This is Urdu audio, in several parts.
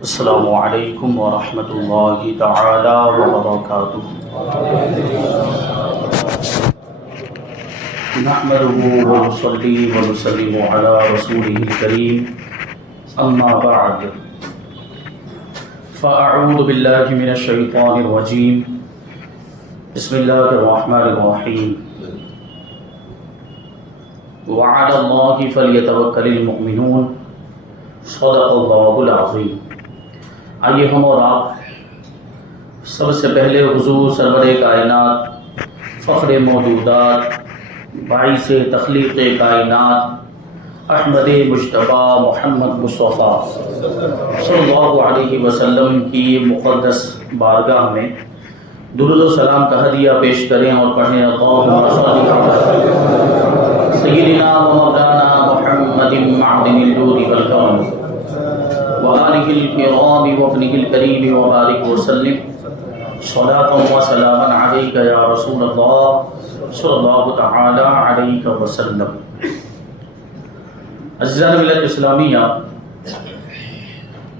السلام علیکم ورحمۃ اللہ تعالی وبرکاتہ۔ نحمده ونصلي ونسلم على رسوله الكريم اما بعد فاعوذ باللہ من الشیطان الرجیم بسم اللہ الرحمن الرحیم وعلى اللہ فلیتوکل المؤمنون صدق اللہ العظیم۔ آئیے ہم اور آپ سب سے پہلے حضور سرور کائنات، فخر موجودات، باعث تخلیق کائنات، احمد مجتبی محمد مصطفیٰ صلی اللہ علیہ وسلم کی مقدس بارگاہ میں درود و سلام کا ہدیہ پیش کریں اور پڑھیں اللہم صل علی سیدنا و مولانا محمد معدن الجود والکرم وآلہ الکرام وابنہ الکریم وبارک وسلم صلاۃ و سلاما علیک یا رسول اللہ صلی اللہ تعالی علیہ وسلم۔ عزیزان ملت اسلامیہ،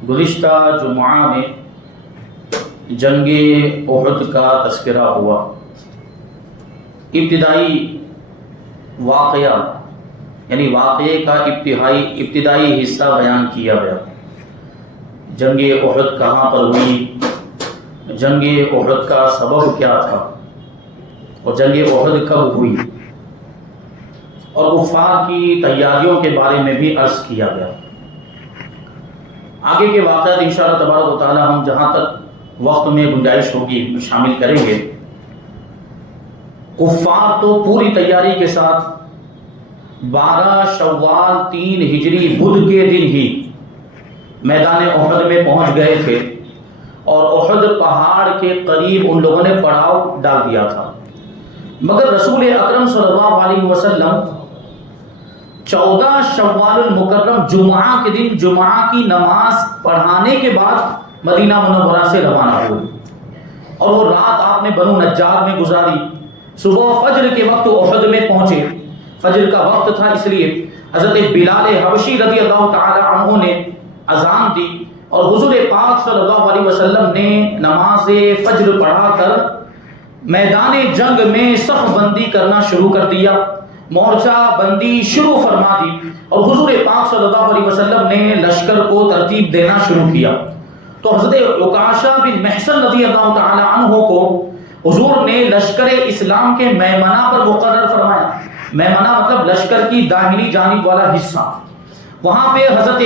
گزشتہ جمعہ میں جنگ احد کا تذکرہ ہوا۔ ابتدائی واقعہ یعنی واقعے کا ابتدائی حصہ بیان کیا گیا۔ جنگ احد کہاں پر ہوئی، جنگ احد کا سبب کیا تھا اور جنگ احد کب ہوئی، اور کفار کی تیاریوں کے بارے میں بھی عرض کیا گیا۔ آگے کے واقعات انشاءاللہ تبارک و تعالی ہم جہاں تک وقت میں گنجائش ہوگی شامل کریں گے۔ کفار تو پوری تیاری کے ساتھ 12 شوال 3 ہجری بدھ کے دن ہی میدان احد میں پہنچ گئے تھے، اور احد پہاڑ کے قریب ان لوگوں نے پڑاؤ ڈال دیا تھا۔ مگر رسول اکرم صلی اللہ علیہ وسلم 14 شوال المکرم جمعہ کے دن جمعہ کی نماز پڑھانے کے بعد مدینہ منورہ سے روانہ ہوئے، اور وہ رات آپ نے بنو نجار میں گزاری۔ صبح فجر کے وقت احد میں پہنچے۔ فجر کا وقت تھا، اس لیے حضرت بلال حبشی رضی اللہ تعالی عنہ نے اذان دی، اور حضور پاک صلی اللہ علیہ وسلم نے نماز فجر پڑھا کر میدان جنگ میں صف بندی کرنا شروع کر دیا، مورچہ بندی شروع فرما دی، اور حضور پاک صلی اللہ علیہ وسلم نے لشکر کو ترتیب دینا شروع کیا۔ تو حضرت عکاشہ بن محصن رضی اللہ تعالی عنہ کو حضور نے لشکر اسلام کے میمنہ پر مقرر فرمایا۔ میمنہ مطلب لشکر کی داہنی جانب والا حصہ۔ وہاں پہ حضرت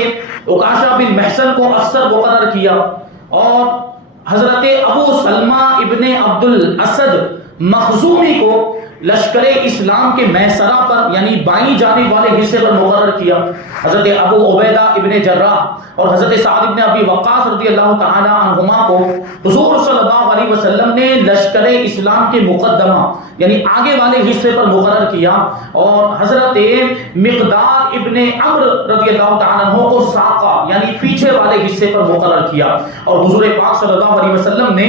عکاشہ بن محصن کو افسر مقرر کیا، اور حضرت ابو سلمہ ابن عبد الاسد مخزومی کو لشکر اسلام کے میسرہ پر یعنی بائیں جانب والے حصے پر مقرر کیا۔ حضرت ابو عبیدہ ابن جراح اور حضرت سعد ابن ابی وقاص رضی اللہ تعالی عنہما کو حضور صلی اللہ علیہ وسلم نے لشکر اسلام کے مقدمہ یعنی آگے والے حصے پر مقرر کیا، اور حضرت مقداد ابن عمرو رضی اللہ تعالی عنہ کو ساقہ یعنی پیچھے والے حصے پر مقرر کیا۔ اور حضور پاک صلی اللہ علیہ وسلم نے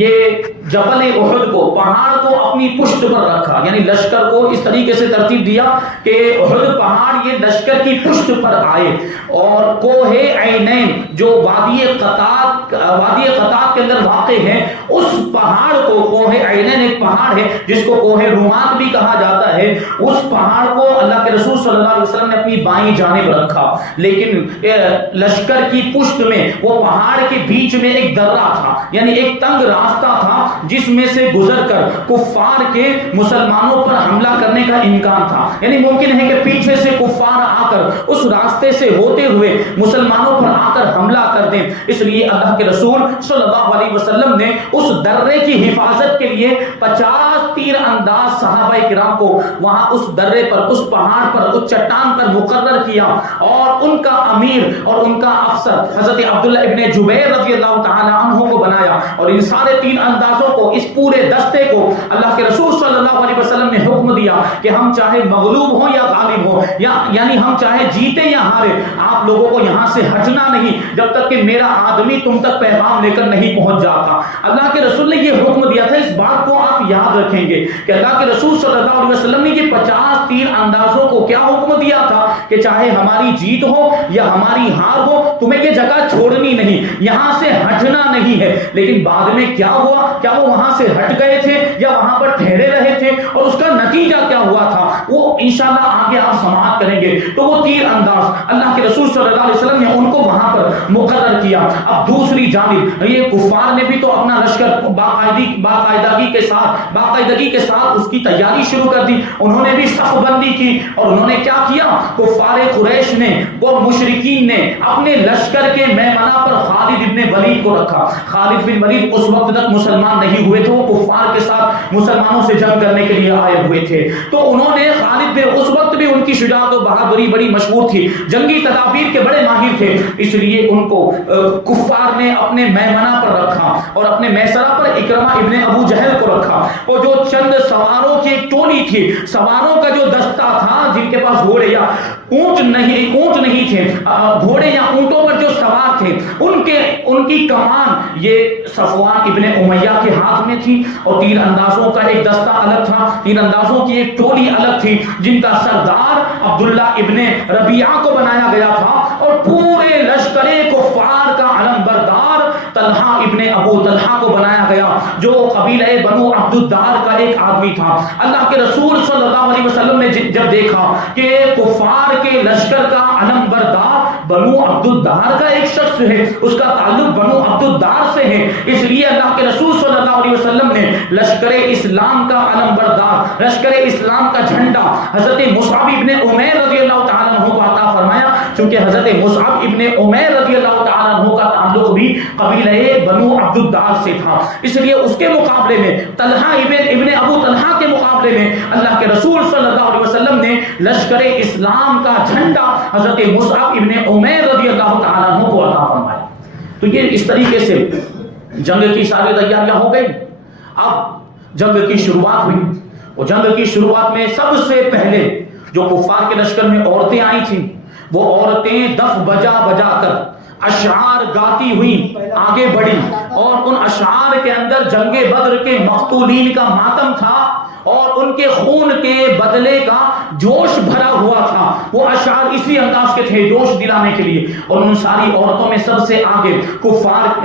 یہ جبل احد کو، پہاڑ کو اپنی پشت پر رکھا، یعنی لشکر کو اس طریقے سے ترتیب دیا کہ احد پہاڑ یہ لشکر کی پشت پر آئے، اور کوہ عینین جو وادی قطات کے اندر واقع ہے، اس پہاڑ کو، کوہ عینین ایک پہاڑ ہے جس کو کوہ رومات بھی کہا جاتا ہے، اس پہاڑ کو اللہ کے رسول صلی اللہ علیہ وسلم نے اپنی بائیں جانب رکھا۔ لیکن لشکر کی پشت میں وہ پہاڑ کے بیچ میں ایک درہ تھا، یعنی ایک تنگ راستہ تھا جس میں سے گزر کر کفار کے مسلمانوں پر حملہ کرنے کا امکان تھا، یعنی ممکن ہے کہ پیچھے سے کفار آ کر اس راستے سے ہوتے ہوئے مسلمانوں پر آ کر حملہ کر دیں۔ اس لیے اللہ کے رسول صلی اللہ علیہ وسلم نے اس درے کی حفاظت کے لیے 50 تیر انداز صحابہ کرام کو وہاں اس درے پر، اس پہاڑ پر، اس چٹان پر مقرر کیا، اور ان کا امیر اور ان کا افسر حضرت عبداللہ ابن جبیر رضی اللہ تعالی عنہ کو بنایا۔ اور ان سارے 3 اندازوں کو، اس پورے دستے کو اللہ کے رسول صلی اللہ علیہ وسلم نے حکم دیا کہ ہم چاہے مغلوب ہوں یا غالب ہوں، یعنی ہم چاہے جیتے یا ہارے، آپ لوگوں کو یہاں سے ہٹنا نہیں جب تک کہ میرا آدمی تم تک پیغام لے کر نہیں پہنچ جاتا۔ اللہ کے رسول نے یہ حکم دیا تھا، اس بات کو آپ یاد رکھیں گے کہ اللہ کے رسول صلی اللہ علیہ وسلم نے یہ 50 تیر اندازوں کو کیا حکم دیا تھا کہ چاہے ہماری جیت ہو یا ہماری ہار ہو، تمہیں یہ جگہ چھوڑنی نہیں، یہاں سے ہٹنا نہیں ہے۔ لیکن بعد میں کیا ہوا؟ کیا وہ وہاں سے ہٹ گئے تھے یا وہاں پر ٹھہرے رہے تھے، اور اس کا نتیجہ کیا ہوا تھا وہ انشاءاللہ آگے آپ سماعت کریں گے۔ تو وہ تیر انداز اللہ کے رسول صلی اللہ علیہ وسلم نے ان کو وہاں پر مقرر کیا۔ اب دوسری جانب یہ کفار نے بھی تو اپنا لشکر باقاعدگی کے ساتھ اس کی تیاری شروع کر دی، انہوں نے بھی صف بندی کی، اور انہوں نے کیا کیا؟ کفار قریش نے اور مشرکین نے اپنے لشکر کے میمنہ پر خالد ابن ولید کو رکھا۔ خالد بن ولید اس وقت تک مسلمان نہیں ہوئے تھے، وہ کفار کے ساتھ مسلمانوں سے جنگ کرنے کے لیے آئے ہوئے تھے۔ تو انہوں نے خالد بن، اس وقت بھی ان کی شجاعت و بہادری بڑی مشہور تھی، جنگی تدابیر کے بڑے ماہر تھے، اس لیے ان کو کفار نے اپنے میمنہ پر رکھا اور اپنے میسرہ پر اکرمہ ابن ابو جہل کو رکھا۔ اور جو چند سواروں کی ایک ٹولی تھی، سواروں کا جو دستہ تھا، جن کے پاس گھوڑے یا اونٹ نہیں تھے، گھوڑے یا اونٹوں پر جو سوار تھے، ان کی کمان یہ صفوان ابن امیہ کے ہاتھ میں تھی، اور تیر اندازوں کا ایک دستہ الگ تھا، تیر اندازوں کی ایک ٹولی الگ تھی، جن کا سردار عبداللہ ابن ربیعہ کو بنایا گیا تھا، اور پورے لشکر کفار کا علم بردار طلحہ ابن ابو طلحہ کو بنایا گیا، جو قبیلہ بنو عبد الدار کا ایک آدمی تھا۔ اللہ کے رسول صلی اللہ علیہ وسلم نے جب دیکھا کہ کفار کے لشکر کا علم بردار بنو عبد الدار کا ایک شخص ہے، اس کا تعلق بنو عبد الدار سے ہے، اس لیے اللہ کے رسول صلی اللہ علیہ وسلم نے لشکر اسلام کا علم بردار، لشکر اسلام کا جھنڈا حضرت مصعب ابن عمیر رضی اللہ تعالیٰ عنہ کو عطا فرمایا، چونکہ حضرت مصعب ابن عمیر رضی اللہ تعالیٰ عنہ کا تعلق بھی قبیلہ بنو عبد الدار سے تھا، اس لیے اس کے مقابلے میں طلحہ ابن ابو طلحہ کے مقابلے میں اللہ کے رسول صلی اللہ علیہ وسلم نے لشکر اسلام کا جھنڈا حضرت مصعب ابن عمیر رضی اللہ تعالیٰ عنہ کو عطا فرمایا۔ تو یہ اس طریقے سے جنگ کی ساری تیاریاں ہو گئی۔ اب جنگ کی شروعات ہوئی، اور جنگ کی شروعات میں سب سے پہلے جو کفار کے لشکر میں عورتیں آئی تھیں، وہ عورتیں دف بجا کر اشعار گاتی ہوئی آگے بڑھی، اور ان اشعار کے اندر جنگ بدر کے مقتولین کا ماتم تھا، اور ان کے خون کے بدلے کا جوش بھرا ہوا تھا۔ وہ اشعار اسی انداز کے تھے، جوش دلانے کے لیے۔ اور ان ساری عورتوں میں سب سے آگے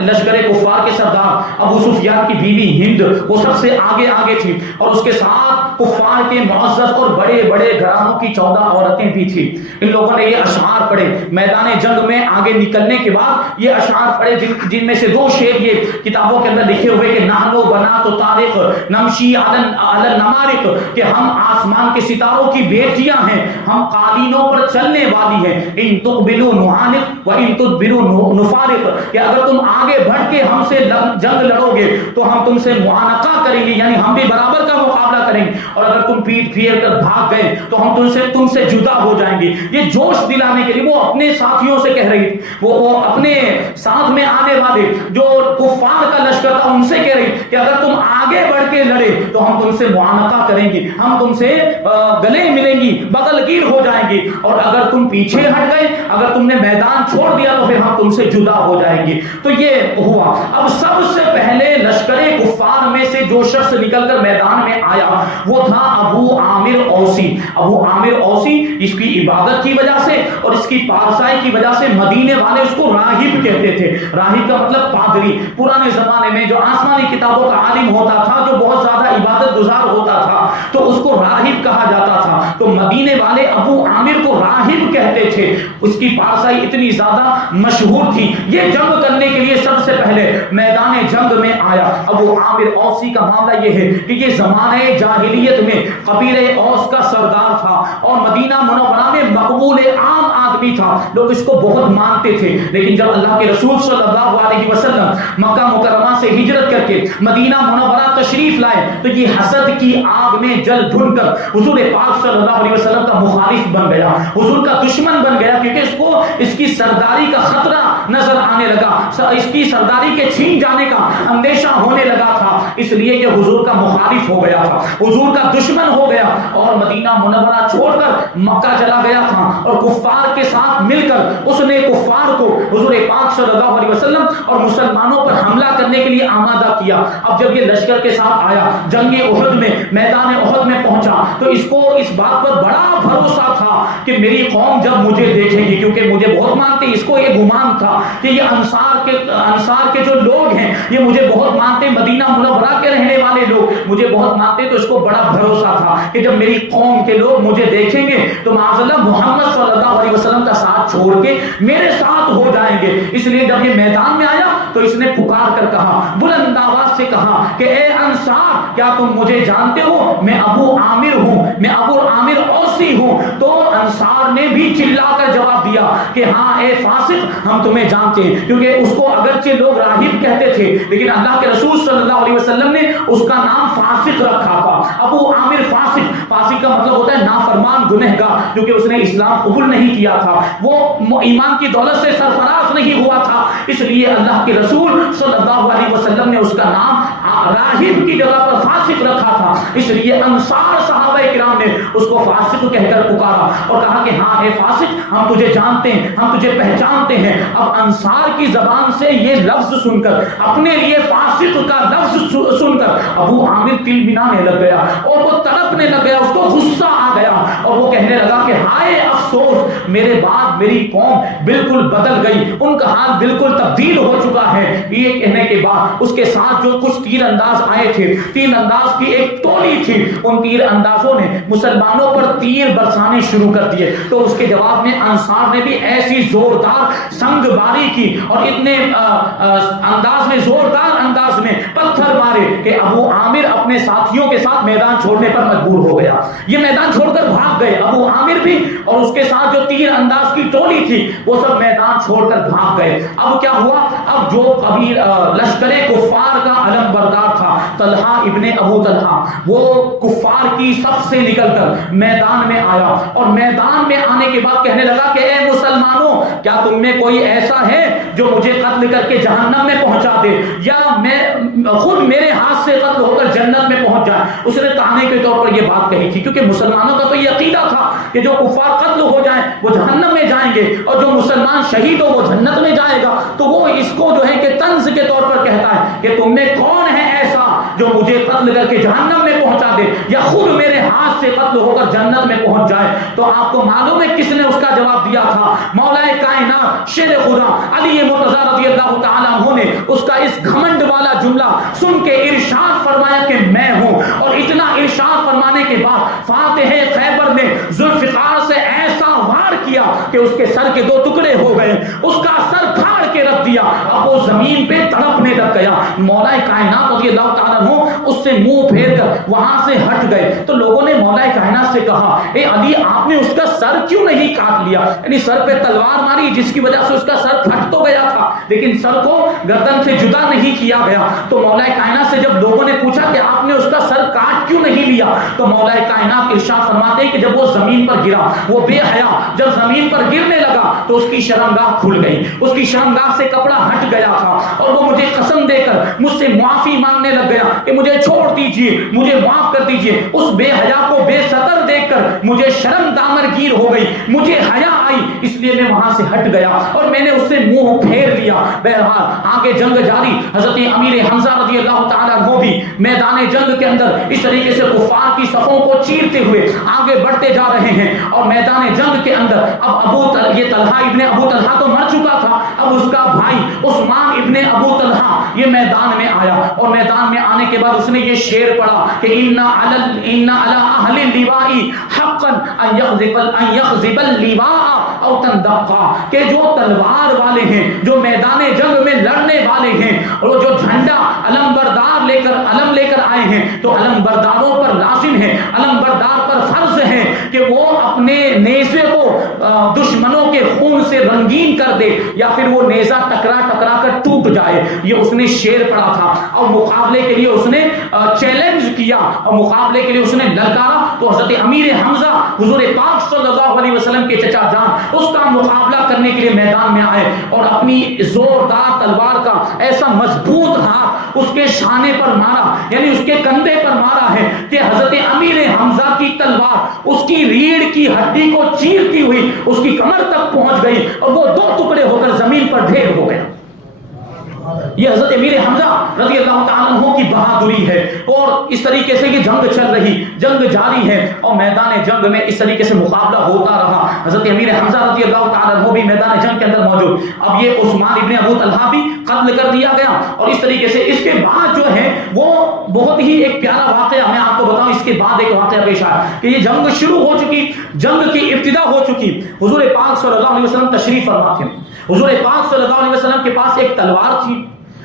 لشکر کفار کے سردار ابو سفیان کی بیوی ہند، وہ سب سے آگے تھی، اور اس کے ساتھ کفار کے معزز اور بڑے گھرانوں کی 14 عورتیں بھی تھیں۔ ان لوگوں نے یہ اشعار پڑھے میدان جنگ میں آگے نکلنے کے بعد، یہ اشعار پڑھے جن میں سے 2 شعر یہ کتابوں کے اندر لکھے ہوئے کہ نحنو بنات طارق نمشی علی نمارق، کہ ہم آسمان کے ستاروں کی بیٹیاں ہیں، ہم قالینوں پر چلنے والی ہیں، ان تقبلوا نعانق و ان تدبروا نفارق، کہ اگر تم آگے بڑھ کے ہم سے جنگ لڑو گے تو ہم تم سے معانقہ کریں گے، یعنی ہم بھی برابر کا مقابلہ کریں گے، اور اگر تم پیٹ پھیر کر بھاگ گئے تو ہم تم سے جدا ہو جائیں گے۔ یہ جوش دلانے کے لیے وہ اپنے ساتھیوں سے کہہ رہی تھی، وہ اپنے ساتھ میں آنے والے جو کفار کا لشکر تھا ان سے کہہ رہی کہ اگر تم آگے بڑھ کے لڑے تو ہم تم سے معانقہ کریں گے، ہم تم سے گلے ملیں گی، بغل گیر ہو جائیں گے، اور اگر تم پیچھے ہٹ گئے، اگر تم نے میدان چھوڑ دیا تو پھر ہم تم سے جدا ہو جائیں گے۔ تو یہ ہوا۔ اب سب سے پہلے لشکر کفار میں سے جو شخص نکل کر میدان میں آیا وہ تھا ابو عامر اوسی۔ ابو عامر اوسی اس کی عبادت کی وجہ سے اور اس کی پارسائی کی وجہ سے مدینے والے اس کو راہب کہتے تھے۔ راہب کا مطلب پادری۔ پرانے زمانے میں جو آسمانی کتابوں کا عالم ہوتا تھا، جو بہت زیادہ عبادت گزار ہوتا تھا، تو اس کو راہب کہا جاتا تھا۔ تو مدینے والے ابو عامر کو راہب کہتے تھے، اس کی پارسائی اتنی زیادہ مشہور تھی۔ یہ جنگ کرنے کے لیے سب سے پہلے میدان جنگ میں آیا۔ ابو عامر اوسی کا معاملہ یہ ہے کہ یہ زمانہ جاہلیت میں قبیلہ اوس کا سردار تھا اور مدینہ منورہ میں مقبول عام آدمی تھا، لوگ اس کو بہت مانتے تھے۔ لیکن جب اللہ کے رسول صلی اللہ علیہ وسلم مکہ مکرمہ سے ہجرت کر کے مدینہ منورہ تشریف لائے تو یہ حسد کی آگ میں جل بھن کر حضور پاک صلی اللہ علیہ وسلم کا مخالف بن گیا، حضور کا دشمن بن گیا، کیونکہ اس کو اس کی سرداری کا خطرہ نظر آنے لگا، اس کی سرداری کے چھین جانے کا اندیشہ ہونے لگا تھا، اس لیے کہ حضور کا مخالف ہو گیا تھا، حضور کا دشمن ہو گیا اور مدینہ منورہ چھوڑ کر مکہ چلا گیا تھا اور کفار کے ساتھ مل کر اس نے کفار کو حضور پاک صلی اللہ علیہ وسلم اور مسلمانوں پر حملہ کرنے کے لیے آمادہ کیا۔ اب جب یہ لشکر کے ساتھ آیا جنگ احد میں، میدان احد میں پہنچا تو اس کو اس بات پر بڑا بھروسہ تھا کہ میری قوم جب مجھے دیکھے گی، کیونکہ مجھے بہت مانتے، اس کو یہ گمان تھا کہ یہ انصار کے جو لوگ ہیں یہ مجھے بہت مانتے، مدینہ منورہ کے رہنے والے لوگ مجھے بہت مانتے، تو اس کو بڑا بھروسہ تھا کہ جب میری قوم کے لوگ مجھے دیکھیں گے تو معاذ اللہ محمد صلی اللہ علیہ وسلم کا ساتھ چھوڑ کے میرے ساتھ ہو جائیں گے۔ اس لیے جب یہ میدان میں آیا تو اس نے پکار کر کہا، بلند آواز سے کہا کہ اے انصار، کیا تم مجھے جانتے ہو؟ میں ابو عامر ہوں، میں ابو عامر اوسی ہوں۔ تو انصار نے بھی چلا کر جواب دیا کہ ہاں اے فاسق، ہم تمہیں جانتے ہیں، کیونکہ اس کو اگرچہ لوگ راہب کہتے تھے لیکن اللہ کے رسول صلی اللہ علیہ وسلم نے اس کا نام فاسق رکھا تھا، ابو عامر فاسق۔ فاسق کا مطلب ہوتا ہے نافرمان، گنہگار، کیونکہ اس نے اسلام قبول نہیں کیا تھا، وہ ایمان کی دولت سے سرفراز نہیں ہوا تھا، اس لیے اللہ کے رسول صلی اللہ علیہ وسلم نے اس کا نام راہب کی جگہ پر فاسق رکھا تھا۔ اس لیے انصار صحابہ کرام نے اس کو فاسق کہہ کر پکارا اور کہا کہ ہاں اے فاسق، ہم تجھے جانتے ہیں، ہم تجھے پہچانتے ہیں۔ اب انصار کی زبان سے یہ لفظ سن کر، اپنے لیے فاسق کا لفظ سن کر ابو عامر تل ملانے لگ گیا اور وہ تڑپنے لگ گیا، اس کو غصہ آ گیا اور وہ کہنے لگا کہ ہائے افسوس، میرے بعد میری قوم بالکل بدل گئی، ان کا حال بالکل تبدیل ہو چکا ہے۔ یہ کہنے کے بعد اس کے ساتھ جو کچھ تیر انداز آئے تھے، تیر انداز کی ایک ٹولی تھی، ان تیر اندازوں نے مسلمانوں پر تیر برسانے شروع کر دیے۔ تو اس کے جواب میں انصار نے بھی ایسی زوردار سنگ باری کی اور اتنے انداز میں، زوردار انداز میں پتھر مارے کہ ابو عامر اپنے ساتھیوں کے ساتھ میدان چھوڑنے پر مجبور ہو گیا۔ یہ میدان چھوڑ کر بھاگ گئے، ابو عامر بھی اور اس کے ساتھ جو تیر انداز کی ٹولی تھی وہ سب میدان چھوڑ کر بھاگ گئے۔ اب کیا ہوا؟ اب جو لشکر کفار کا علم بردار تھا طلحہ ابن ابو طلحہ، وہ کفار کی صف سے نکل کر میدان میں آیا اور میدان میں آنے کے بعد کہنے لگا کہ اے مسلمانوں، کیا تم میں کوئی ایسا ہے جو مجھے قتل کر کے جہنم میں پہنچا دے یا میں خود میرے ہاتھ سے قتل ہو کر جنت میں پہنچ جائے؟ اس نے تانے کے طور پر یہ بات کہی تھی، کیونکہ مسلمانوں کا تو یہ عقیدہ تھا کہ جو کفار قتل ہو جائیں وہ جہنم میں جائیں گے اور جو مسلمان شہید ہو وہ جنت میں جائے گا۔ تو وہ اس کو جو ہے کہ طنز کے طور پر کہتا ہے کہ تم میں کون ہے ایسا جو مجھے قتل کر کے جہنم میں پہنچا دے یا خود میرے ہاتھ سے قتل ہو کر جنت میں پہنچ جائے؟ تو آپ کو معلوم ہے کس نے اس کا جواب دیا تھا؟ مولا کائنات شیر خدا علی مرتضی رضی اللہ تعالیٰ عنہ نے اس کا اس گھمنڈ والا جملہ سن کے ارشاد فرمایا کہ میں ہوں، اور اتنا ارشاد فرمانے کے بعد فاتح خیبر نے ذوالفقار سے ایسا وار کیا کہ اس کے سر کے 2 ٹکڑے ہو گئے، اس کا سر پھاڑ کے رکھ دیا، اب وہ زمین پہ تڑپنے لگ گیا۔ مولا کائنات رضی اللہ تعالیٰ عنہ اس سے منہ پھیر کر وہاں سے ہٹ گئے۔ تو لوگوں نے مولا کائنات سے کہا اے علی، آپ نے اس کا سر کیوں نہیں کاٹ لیا؟ یعنی سر پہ تلوار ماری جس کی وجہ سے اس کا سر پھٹ تو گیا تھا لیکن سر کو گردن سے جدا نہیں کیا گیا۔ تو مولا کائنات سے جب لوگوں نے پوچھا کہ آپ نے اس کا سر کاٹ کیوں نہیں لیا، تو مولا کائنات ارشاد فرماتے ہیں کہ جب وہ زمین پر گرا، وہ بے حیا جب زمین پر گرنے لگا تو اس کی شرمگاہ کھل گئی، اس کی شرمگاہ سے کپڑا ہٹ گیا تھا اور وہ مجھے قسم دے کر مجھ سے معافی مانگنے لگ گیا کہ مجھے چھوڑ دیجئے، مجھے معاف کر دیجئے۔ اس بے حیا کو بے ستر دیکھ کر مجھے شرم دامر گیر ہو گئی، مجھے حیا آئی، اس لیے میں وہاں سے ہٹ گیا اور میں نے اس سے منہ پھیر لیا۔ بہرحال آگے جنگ جاری، حضرت امیر حمزہ رضی اللہ تعالیٰ عنہ بھی میدان جنگ کے اندر اس طریقے سے کفار کی صفوں کو چیرتے ہوئے آگے بڑھتے جا رہے ہیں اور میدان جنگ کے اندر اب یہ طلحہ ابن ابو طلحہ تو مر چکا تھا، اب اس کا بھائی عثمان ابن ابو طلحہ یہ میدان میں آیا اور میدان میں آنے کے بعد اس نے یہ شعر پڑھا کہ ان علی اہل اللواء حقا ان یغضب اللواء او تندقا، کہ جو تلوار والے ہیں، جو میدان جنگ میں لڑنے والے ہیں، اور جو جھنڈا علم بردار علم لے کر آئے ہیں، تو علم برداروں پر لازم ہے، علم بردار پر فرض ہے کہ وہ اپنے نیزے کو دشمنوں کے خون سے رنگین کر دے یا پھر وہ نیزہ ٹکرا کر ٹوٹ جائے۔ یہ اس نے شعر پڑھا تھا اور مقابلے کے لیے اس نے چیلنج کیا اور مقابلے کے لیے اس نے للکارا۔ تو حضرت امیر حمزہ حضور پاک صلی اللہ علیہ وسلم کے چچا جان اس کا مقابلہ کرنے کے لیے میدان میں آئے اور اپنی زوردار تلوار کا ایسا مضبوط ہاتھ اس کے شانے پر مارا، یعنی اس کے کندھے پر مارا ہے کہ حضرت امیر حمزہ کی تلوار اس کی ریڑھ کی ہڈی کو چیرتی ہوئی اس کی کمر تک پہنچ گئی اور وہ دو ٹکڑے ہو کر زمین پر ڈھیر ہو گیا۔ یہ حضرت امیر حمزہ رضی اللہ تعالیٰ عنہ کی بہادری ہے، اور اس طریقے سے یہ جنگ چل رہی، جنگ جاری ہے، اور میدان جنگ میں اس طریقے سے مقابلہ ہوتا رہا۔ حضرت امیر حمزہ رضی اللہ تعالیٰ عنہ بھی میدان جنگ کے اندر موجود۔ اب یہ عثمان ابن ابو طلحہ بھی قتل کر دیا گیا، اور اس طریقے سے اس کے بعد جو ہے وہ بہت ہی ایک پیارا واقعہ میں آپ کو بتاؤں، اس کے بعد ایک واقعہ پیش آیا کہ یہ جنگ شروع ہو چکی، جنگ کی ابتدا ہو چکی، حضور پاک صلی اللہ علیہ وسلم تشریف فرما تھے۔ حضور پاک صلی اللہ علیہ وسلم کے پاس ایک تلوار تھی،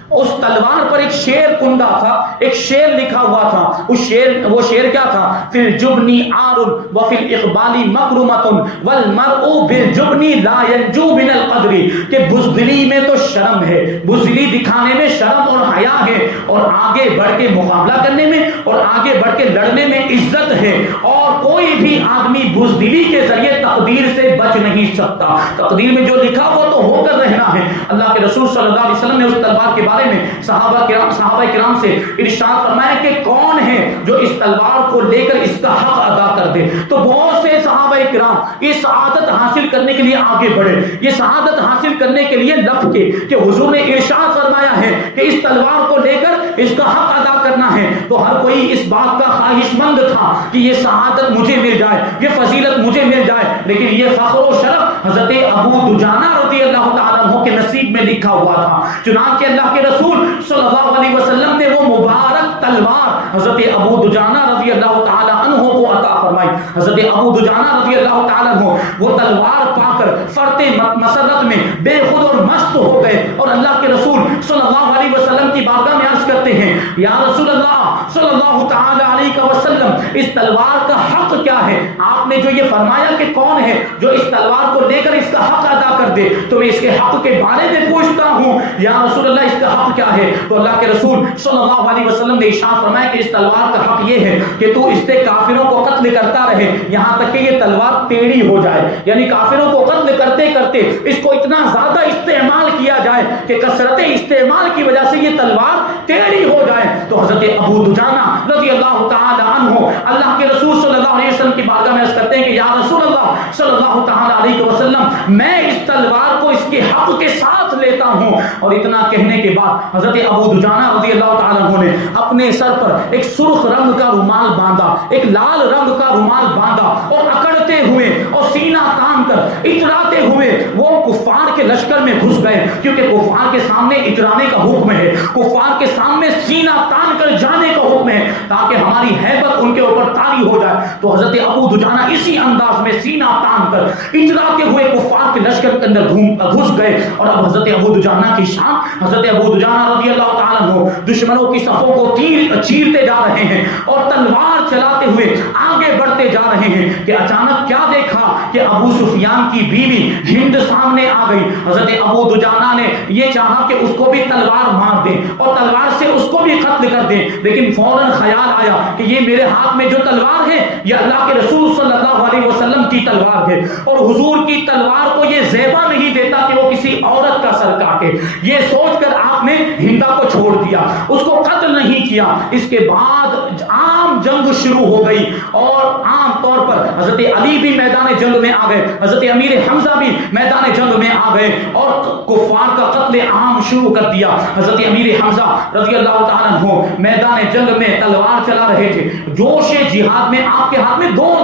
اس تلوار پر ایک شیر کنڈا تھا، ایک شیر لکھا ہوا تھا۔ وہ شیر کیا تھا؟ فی الجبن عار وفی الاقبال مکرمۃ والمرء بالجبن لا ینجو من القدر، کہ بزدلی میں تو شرم ہے، بزدلی دکھانے میں شرم اور حیا ہے، اور آگے بڑھ کے مقابلہ کرنے میں اور آگے بڑھ کے لڑنے میں عزت ہے، اور کوئی بھی آدمی بزدلی کے ذریعے تقدیر سے بچ نہیں سکتا۔ تقدیر میں جو لکھا وہ تو ہو کر رہنا ہے۔ اللہ کے رسول صلی اللہ علیہ وسلم نے اس تلوار کے بارے میں صحابہ کرام سے ارشاد فرمایا کہ کون ہے جو اس تلوار کو لے کر اس کا حق ادا کر دے؟ تو بہت سے صحابہ کرام یہ سعادت حاصل کرنے کے لیے آگے بڑھے، یہ سعادت حاصل کرنے کے لیے لپ کے کہ حضور نے ارشاد فرمایا ہے کہ اس تلوار کو لے کر اس کا حق ادا کرنا ہے، تو ہر کوئی اس بات کا خواہش مند تھا کہ یہ سعادت مجھے مل جائے، یہ فضیلت مجھے مل جائے، لیکن یہ فخر و شرف حضرت ابو دجانہ رضی اللہ تعالیٰ عنہ کے نصیب میں لکھا ہوا تھا۔ چنانچہ اللہ کے رسول صلی اللہ علیہ وسلم نے وہ مبارک تلوار حضرت ابو دجانہ رضی اللہ تعالی عنہ کو عطا فرمائی۔ حضرت ابو دجانہ رضی اللہ تعالی عنہ وہ تلوار پا کر فرط مسرت میں بے خود اور مست ہو گئے، اور اللہ کے رسول صلی اللہ علیہ وسلم کی بارگاہ میں عرض کرتے ہیں، یا رسول اللہ صلی اللہ تعالی علیہ وسلم، اس تلوار کا حق کیا ہے؟ آپ نے جو یہ فرمایا کہ کون ہے جو اس تلوار کو لے کر اس کا حق ادا کر دے، تو میں اس کے حق کے بارے میں پوچھتا ہوں، یا رسول اللہ اس کا حق کیا ہے؟ تو اللہ کے رسول صلی اللہ علیہ وسلم نے ارشاد فرمایا کہ اس تلوار کا حق یہ ہے کہ تو اس سے کافروں کو قتل کرتا رہے یہاں تک کہ یہ تلوار ٹیڑھی ہو جائے، یعنی کافروں کو قتل کرتے کرتے اس کو اتنا زیادہ استعمال کیا جائے کہ کثرت استعمال کی وجہ سے یہ تلوار ٹیڑھی ہو جائے۔ تو حضرت ابو دجانہ رضی اللہ تعالی عنہ اللہ کے رسول صلی اللہ علیہ وسلم کی بارگاہ میں عرض کرتے ہیں کہ یا رسول اللہ صلی اللہ تعالی علیہ وسلم، میں اس تلوار کو اس کے حق کے ساتھ لیتا ہوں۔ اور اتنا کہنے کے بعد حضرت ابو دجانہ رضی اللہ تعالیٰ عنہ نے اپنے سر پر ایک سرخ رنگ کا رومال باندھا، ایک لال رنگ کا رومال باندھا، اور اکڑتے ہوئے اور سینہ تان کر اتراتے ہوئے وہ کفار کے لشکر میں گھس گئے، کیونکہ کفار کے سامنے اترانے کا حکم ہے، کفار کے سامنے سینہ تان کر جانے کا حکم ہے، تاکہ ہماری ہیبت ان کے اوپر طاری ہو جائے۔ تو حضرت ابو دجانہ اسی انداز میں سینہ تان کر اتراتے ہوئے کفار کے لشکر کے اندر گھس گئے، اور اب حضرت ابو دجانہ کی شان، حضرت ابو دجانہ رضی اللہ تعالیٰ عنہ دشمنوں کی صفوں کو چیرتے جا رہے ہیں اور تلوار چلاتے ہوئے آگے بڑھتے جا رہے ہیں کہ اچانک کیا دیکھا کہ ابو سفیان کی بیوی ہند سامنے آ گئی۔ حضرت ابو دجانہ نے یہ چاہا کہ اس کو بھی تلوار مار دیں اور تلوار سے اس کو بھی قتل کر دیں، لیکن فوراً خیال آیا کہ یہ میرے ہاتھ میں جو تلوار ہے یہ اللہ کے رسول صلی اللہ علیہ وسلم کی تلوار ہے، اور حضور کی تلوار کو یہ زیبا نہیں دیتا کہ وہ کسی عورت کا سر کاٹے۔ یہ سوچ کر آپ نے ہندا کو چھوڑ دیا، اس کو قتل نہیں کیا۔ اس کے بعد عام جنگ شروع ہو گئی، اور عام طور پر حضرت علی بھی میدان جنگ میں آ گئے، حضرت امیر حمزہ بھی میدان جنگ میں آ گئے، اور کفار کا قتل عام شروع کر دیا۔ حضرت امیر حمزہ رضی اللہ تعالیٰ عنہ میدان جنگ میں تلوار چلا رہے تھے، جوش جہاد میں آپ کے ہاتھ میں دو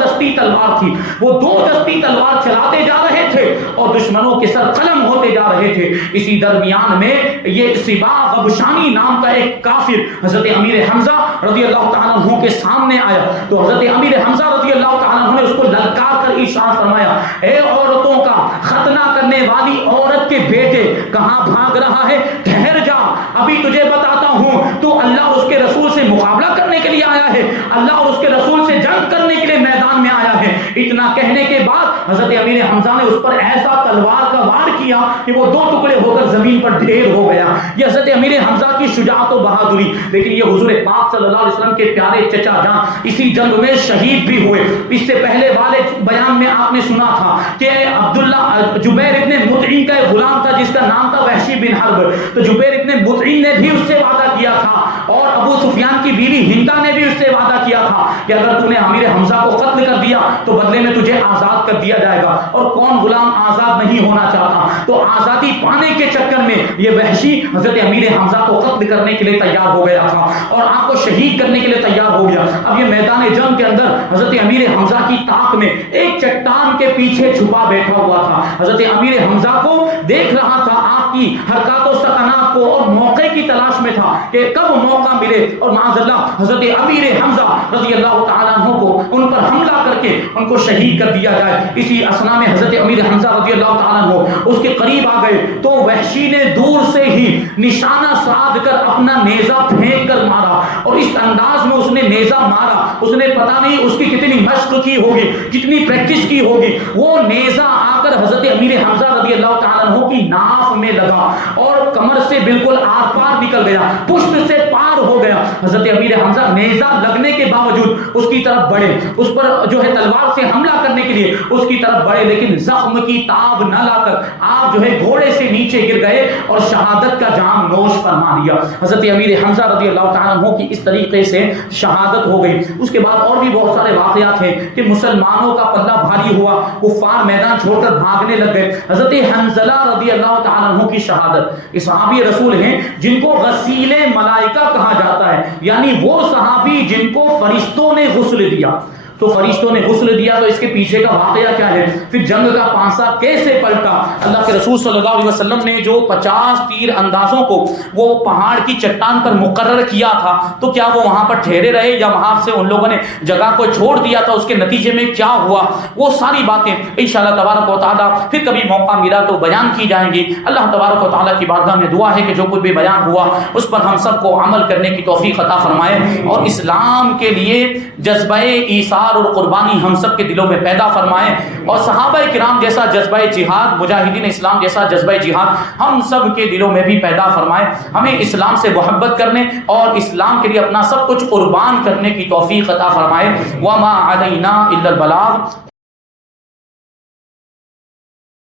دستی تلوار تھی، وہ دو دستی تلوار چلاتے جا رہے تھے اور دشمنوں کے سر قلم ہوتے جا رہے تھے۔ اسی درمیان میں یہ سبا غبشانی نام کا ایک کافر حضرت امیر حمزہ رضی اللہ تعالیٰ عنہ کے سامنے آیا، تو حضرت امیر حمزہ رضی اللہ تعالیٰ عنہ نے اس کو للکار کر ارشاد فرمایا، اے عورتوں کا ختنہ کرنے والی عورت کے بیٹے، کہاں بھاگ رہا ہے؟ ٹھہر جا، ابھی تجھے بتاتا ہوں تو اللہ اور اس کے رسول سے مقابلہ کرنے کے لیے آیا ہے، اللہ اور اس کے رسول سے جنگ کرنے کے لیے میدان میں آیا ہے۔ اتنا کہنے کے بعد حضرت امیر حمزہ نے اس پر ایسا تلوار کا وار کیا کہ وہ دو ٹکڑے ہو کر زمین پر ڈھیر ہو گیا۔ یہ حضرت امیر حمزہ کی شجاعت و بہادری، لیکن یہ حضور پاک صلی اللہ علیہ وسلم کے پیارے چچا جان اسی جنگ میں شہید بھی ہوئے۔ اس سے پہلے والے بیان میں آپ نے سنا تھا کہ عبداللہ جبیر ابن مطعم کا ایک غلام تھا جس کا نام تھا وحشی بن حرب، تو جبیر ابن مطعم نے بھی اس سے وعدہ کیا تھا، اور ابو سفیان کی بیوی ہندا نے بھی اس سے وعدہ کیا تھا کہ اگر تو نے امیر حمزہ کو قتل کر دیا تو بدلے میں تجھے آزاد کر دیا جائے گا، اور کون غلام آزاد نہیں ہونا چاہتا؟ تو آزادی پانے کے چکر میں یہ وحشی حضرت امیر حمزہ کو قتل کرنے کے لیے تیار ہو گیا تھا اور آپ کو شہید کرنے کے لیے تیار ہو گیا۔ اب یہ میدان جنگ کے اندر حضرت امیر حمزہ کی طاق میں ایک چٹان کے پیچھے چھپا بیٹھا ہوا تھا، حضرت امیر حمزہ کو دیکھ رہا تھا، آپ کی حرکات و سکنات کو، اور موقع کی تلاش میں تھا کہ کب موقع ملے اور معاذ اللہ حضرت امیر حمزہ رضی اللہ تعالیٰ عنہ کو ان پر حملہ کر کے ان کو شہید کر دیا جائے۔ اسی اثنا میں حضرت امیر حمزہ رضی اللہ تعالیٰ عنہ اس کے قریب آ گئے تو وحشی نے دور سے ہی نشانہ ساد کر اپنا نیزہ پھینک کر مارا، اور اس انداز میں اس نے نیزہ مارا، اس نے پتہ نہیں اس کی کتنی مشق کی ہوگی، کتنی پریکٹس کی ہوگی، وہ نیزہ آ کر حضرت امیر حمزہ رضی اللہ تعالیٰ عنہ کی ناف میں لگا اور کمر سے بالکل آر پار نکل گیا، پشت سے پار ہو گیا۔ حضرت امیر حمزہ نیزہ لگنے کے باوجود اس کی طرف بڑھے، اس پر جو ہے تلوار سے حملہ کرنے کے لیے اس کی طرف بڑھے، لیکن زخم کی تاب نہ لا کر آپ جو ہے گھوڑے سے نیچے گر گئے اور شہادت کا جام نوش فرما لیا۔ حضرت امیر حمزہ رضی اللہ تعالیٰ عنہ کی اس طریقے سے شہادت ہو گئی۔ اس کے بعد اور بھی بہت سارے واقعات ہیں کہ مسلمانوں کا پلہ بھاری ہوا، کفار میدان چھوڑ کر بھاگنے لگ گئے۔ حضرت حنظلہ رضی اللہ تعالیٰ عنہ کی شہادت، یہ صحابی رسول ہیں جن کو غسیل ملائکہ کہا جاتا ہے، یعنی وہ صحابی جن کو فرشتوں نے غسل دیا۔ تو فرشتوں نے غسل دیا تو اس کے پیچھے کا واقعہ کیا ہے، پھر جنگ کا پانسا کیسے پلٹا؟ اللہ کے رسول صلی اللہ علیہ وسلم نے جو 50 تیر اندازوں کو وہ پہاڑ کی چٹان پر مقرر کیا تھا، تو کیا وہ وہاں پر ٹھہرے رہے یا وہاں سے ان لوگوں نے جگہ کو چھوڑ دیا تھا؟ اس کے نتیجے میں کیا ہوا؟ وہ ساری باتیں انشاءاللہ تبارک و تعالیٰ پھر کبھی موقع ملا تو بیان کی جائیں گی۔ اللہ تبارک و تعالیٰ کی بارگاہ میں دعا ہے کہ جو کچھ بھی بیان ہوا اس پر ہم سب کو عمل کرنے کی توفیق عطا فرمائے، اور اسلام کے لیے جذبہ ایثار اور قربانی ہم سب کے دلوں میں پیدا فرمائے، اور صحابہ کرام جیسا جذبہ جہاد، مجاہدین اسلام جیسا جذبہ جہاد ہم سب کے دلوں میں بھی پیدا فرمائے۔ ہمیں اسلام سے محبت کرنے اور اسلام کے لیے اپنا سب کچھ قربان کرنے کی توفیق عطا فرمائے۔ وما علینا الا البلاغ۔